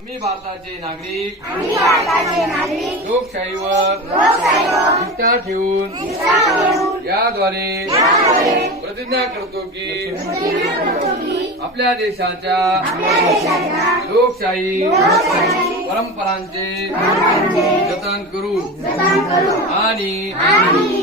आम्ही भारताचे नागरिक. लोकशाहीवर निष्ठा ठेवून याद्वारे प्रतिज्ञा करतो की आपल्या देशाच्या लोकशाही परंपरांचे जतन करू आणि